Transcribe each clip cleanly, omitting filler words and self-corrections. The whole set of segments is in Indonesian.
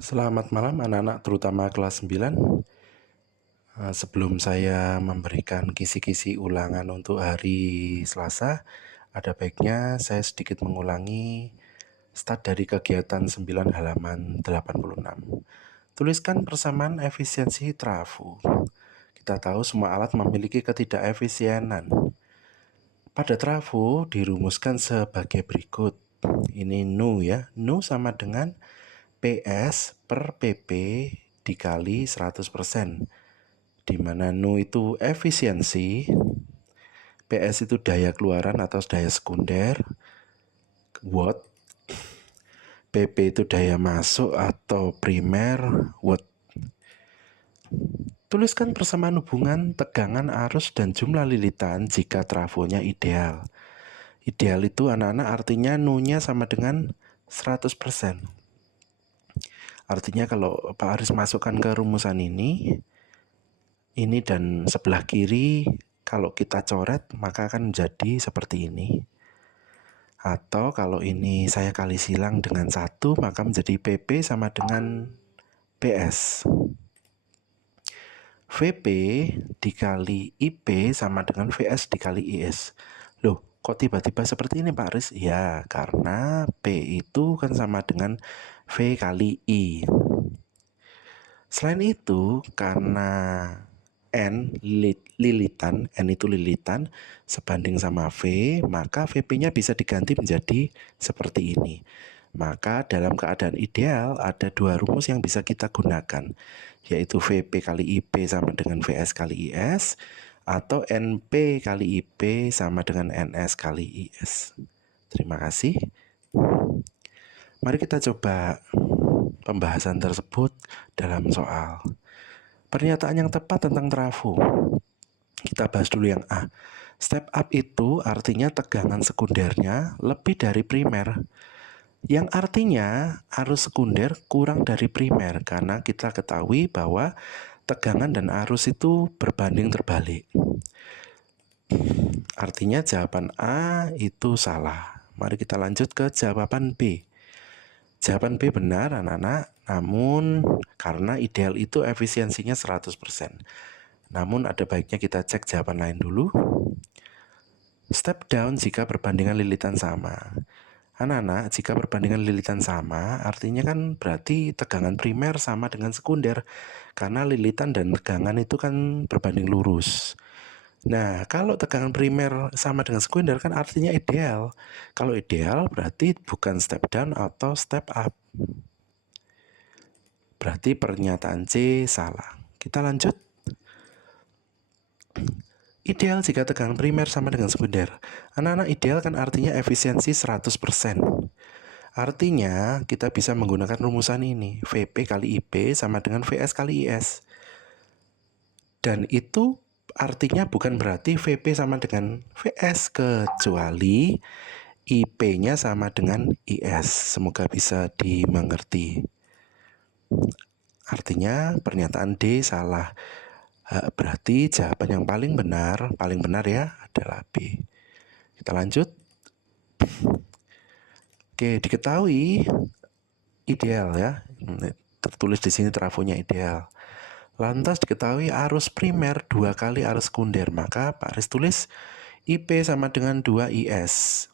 Selamat malam anak-anak terutama kelas 9. Sebelum saya memberikan kisi-kisi ulangan untuk hari Selasa, ada baiknya saya sedikit mengulangi start dari kegiatan 9 halaman 86. Tuliskan persamaan efisiensi trafo. Kita tahu semua alat memiliki ketidakefisienan. Pada trafo dirumuskan sebagai berikut. Ini Nu ya. Nu sama dengan PS per PP dikali 100%, di mana Nu itu efisiensi, PS itu daya keluaran atau daya sekunder, watt, PP itu daya masuk atau primer, watt. Tuliskan persamaan hubungan tegangan arus dan jumlah lilitan jika trafonya ideal. Ideal itu anak-anak artinya Nu-nya sama dengan 100%. Artinya kalau Pak Aris masukkan ke rumusan ini dan sebelah kiri kalau kita coret maka akan menjadi seperti ini. Atau kalau ini saya kali silang dengan 1 maka menjadi PP sama dengan PS. VP dikali IP sama dengan VS dikali IS. Loh, kok tiba-tiba seperti ini Pak Aris? Ya, karena P itu kan sama dengan V kali I. Selain itu, karena N lilitan, N itu lilitan sebanding sama V, maka VP-nya bisa diganti menjadi seperti ini. Maka dalam keadaan ideal ada dua rumus yang bisa kita gunakan, yaitu VP kali IP sama dengan VS kali IS, atau NP kali IP sama dengan NS kali IS. Terima kasih. Mari kita coba pembahasan tersebut dalam soal. Pernyataan yang tepat tentang trafo. Kita bahas dulu yang A. Step up itu artinya tegangan sekundernya lebih dari primer. Yang artinya arus sekunder kurang dari primer, karena kita ketahui bahwa tegangan dan arus itu berbanding terbalik. Artinya jawaban A itu salah. Mari kita lanjut ke jawaban B. Jawaban B benar anak-anak, namun karena ideal itu efisiensinya 100%. Namun ada baiknya kita cek jawaban lain dulu. Step down jika perbandingan lilitan sama. Anak-anak, jika perbandingan lilitan sama, artinya kan berarti tegangan primer sama dengan sekunder. Karena lilitan dan tegangan itu kan berbanding lurus. Nah, kalau tegangan primer sama dengan sekunder kan artinya ideal. Kalau ideal berarti bukan step down atau step up. Berarti pernyataan C salah. Kita lanjut. Ideal jika tegangan primer sama dengan sekunder. Anak-anak, ideal kan artinya efisiensi 100%. Artinya kita bisa menggunakan rumusan ini. VP kali IP sama dengan VS kali IS. Dan itu artinya bukan berarti VP sama dengan VS, kecuali IP-nya sama dengan IS. Semoga bisa dimengerti. Artinya pernyataan D salah. Berarti jawaban yang paling benar ya adalah B. Kita lanjut. Oke, diketahui ideal ya. Tertulis di sini trafonya ideal. Lantas diketahui arus primer 2 kali arus sekunder, maka Pak Aris tulis IP sama dengan 2 IS.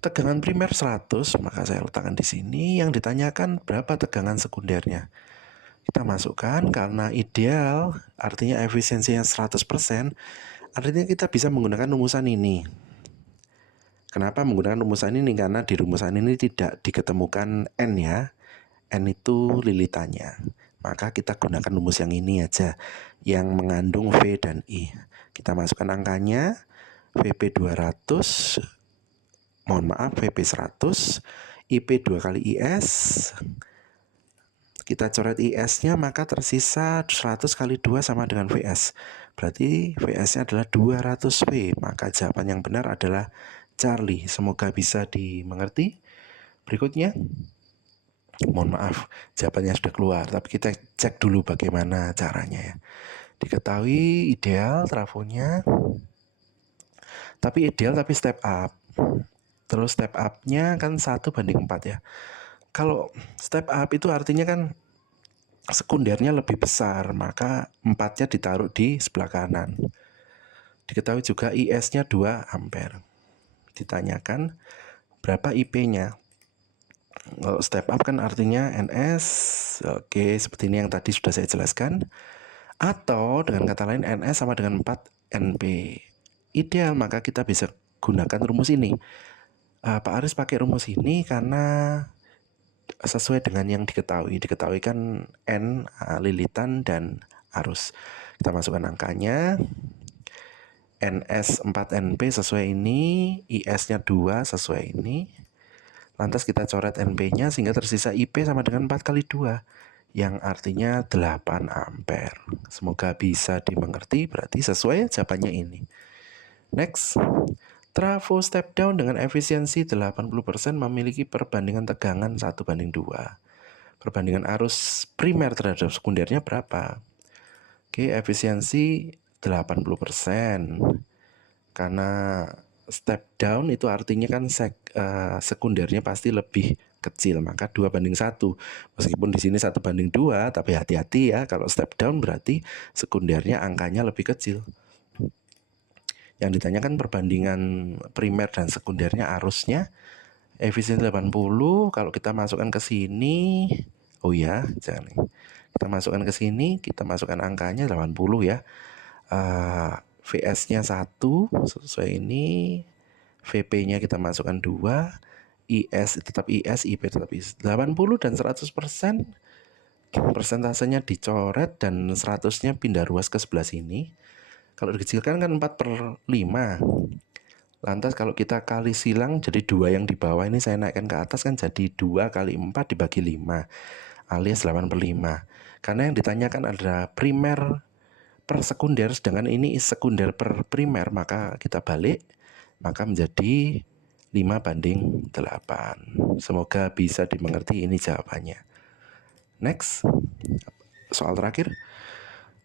Tegangan primer 100, maka saya letakkan di sini. Yang ditanyakan berapa tegangan sekundernya. Kita masukkan karena ideal artinya efisiensinya 100%, artinya kita bisa menggunakan rumusan ini. Kenapa menggunakan rumusan ini? Karena di rumusan ini tidak diketemukan N ya. N itu lilitannya. Maka kita gunakan rumus yang ini aja, yang mengandung V dan I. Kita masukkan angkanya. VP 200, mohon maaf, VP 100, IP 2 kali IS. Kita coret IS-nya, maka tersisa 100 kali 2 sama dengan VS. Berarti VS-nya adalah 200V. Maka jawaban yang benar adalah Charlie. Semoga bisa dimengerti. Berikutnya, mohon maaf, jawabannya sudah keluar, tapi kita cek dulu bagaimana caranya ya. Diketahui ideal trafonya, tapi ideal tapi step up. Terus step up-nya kan 1 banding 4 ya. Kalau step up itu artinya kan sekundernya lebih besar, maka 4-nya ditaruh di sebelah kanan. Diketahui juga IS-nya 2 ampere. Ditanyakan berapa IP-nya. Kalau step up kan artinya NS, oke, seperti ini yang tadi sudah saya jelaskan. Atau dengan kata lain NS sama dengan 4 NP. Ideal maka kita bisa gunakan rumus ini. Pak Aris pakai rumus ini karena sesuai dengan yang diketahui. Diketahui kan N, lilitan, dan arus. Kita masukkan angkanya. NS 4 NP sesuai ini, IS-nya 2 sesuai ini. Lantas kita coret NP-nya sehingga tersisa IP sama dengan 4 kali 2, yang artinya 8 ampere. Semoga bisa dimengerti, berarti sesuai jawabannya ini. Next, trafo step down dengan efisiensi 80% memiliki perbandingan tegangan 1:2. Perbandingan arus primer terhadap sekundernya berapa? Oke, efisiensi 80%. Karena step down itu artinya kan sekundernya pasti lebih kecil, maka 2:1. Meskipun di sini 1:2, tapi hati-hati ya, kalau step down berarti sekundernya angkanya lebih kecil. Yang ditanyakan perbandingan primer dan sekundernya arusnya. Efisiensi 80, kalau kita masukkan ke sini, oh ya, jangan. Kita masukkan ke sini, kita masukkan angkanya 80 ya. VS-nya 1 sesuai ini, VP-nya kita masukkan 2, IS tetap IS, IP tetap IS. 80 dan 100%, persentasenya dicoret dan 100-nya pindah ruas ke sebelah sini. Kalau dikecilkan kan 4/5. Lantas kalau kita kali silang jadi 2 yang di bawah ini saya naikkan ke atas kan jadi 2 kali 4 dibagi 5 alias 8/5. Karena yang ditanyakan adalah primer per sekunder, sedangkan ini sekunder per primer, maka kita balik, maka menjadi 5:8. Semoga bisa dimengerti, ini jawabannya. Next, soal terakhir.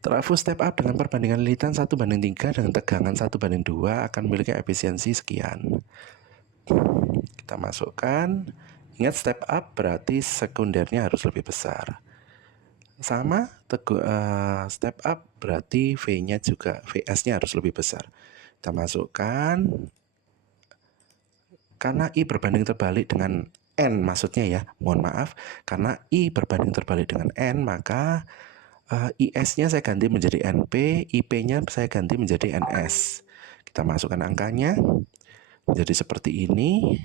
Trafo step up dengan perbandingan lilitan 1:3 dengan tegangan 1:2 akan memiliki efisiensi sekian. Kita masukkan. Ingat, step up berarti sekundernya harus lebih besar. Sama, step up berarti V-nya juga, VS-nya harus lebih besar. Kita masukkan. Karena I berbanding terbalik dengan N, maksudnya ya, mohon maaf, karena I berbanding terbalik dengan N, maka IS-nya saya ganti menjadi NP, IP-nya saya ganti menjadi NS. Kita masukkan angkanya jadi seperti ini.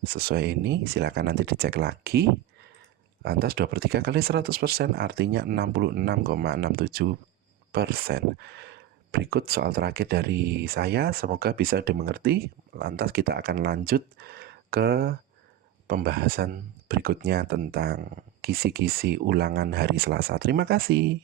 Sesuai ini, silakan nanti dicek lagi. Lantas 2/3 kali 100% artinya 66,67%. Berikut soal terakhir dari saya, semoga bisa dimengerti. Lantas kita akan lanjut ke pembahasan berikutnya tentang kisi-kisi ulangan hari Selasa. Terima kasih.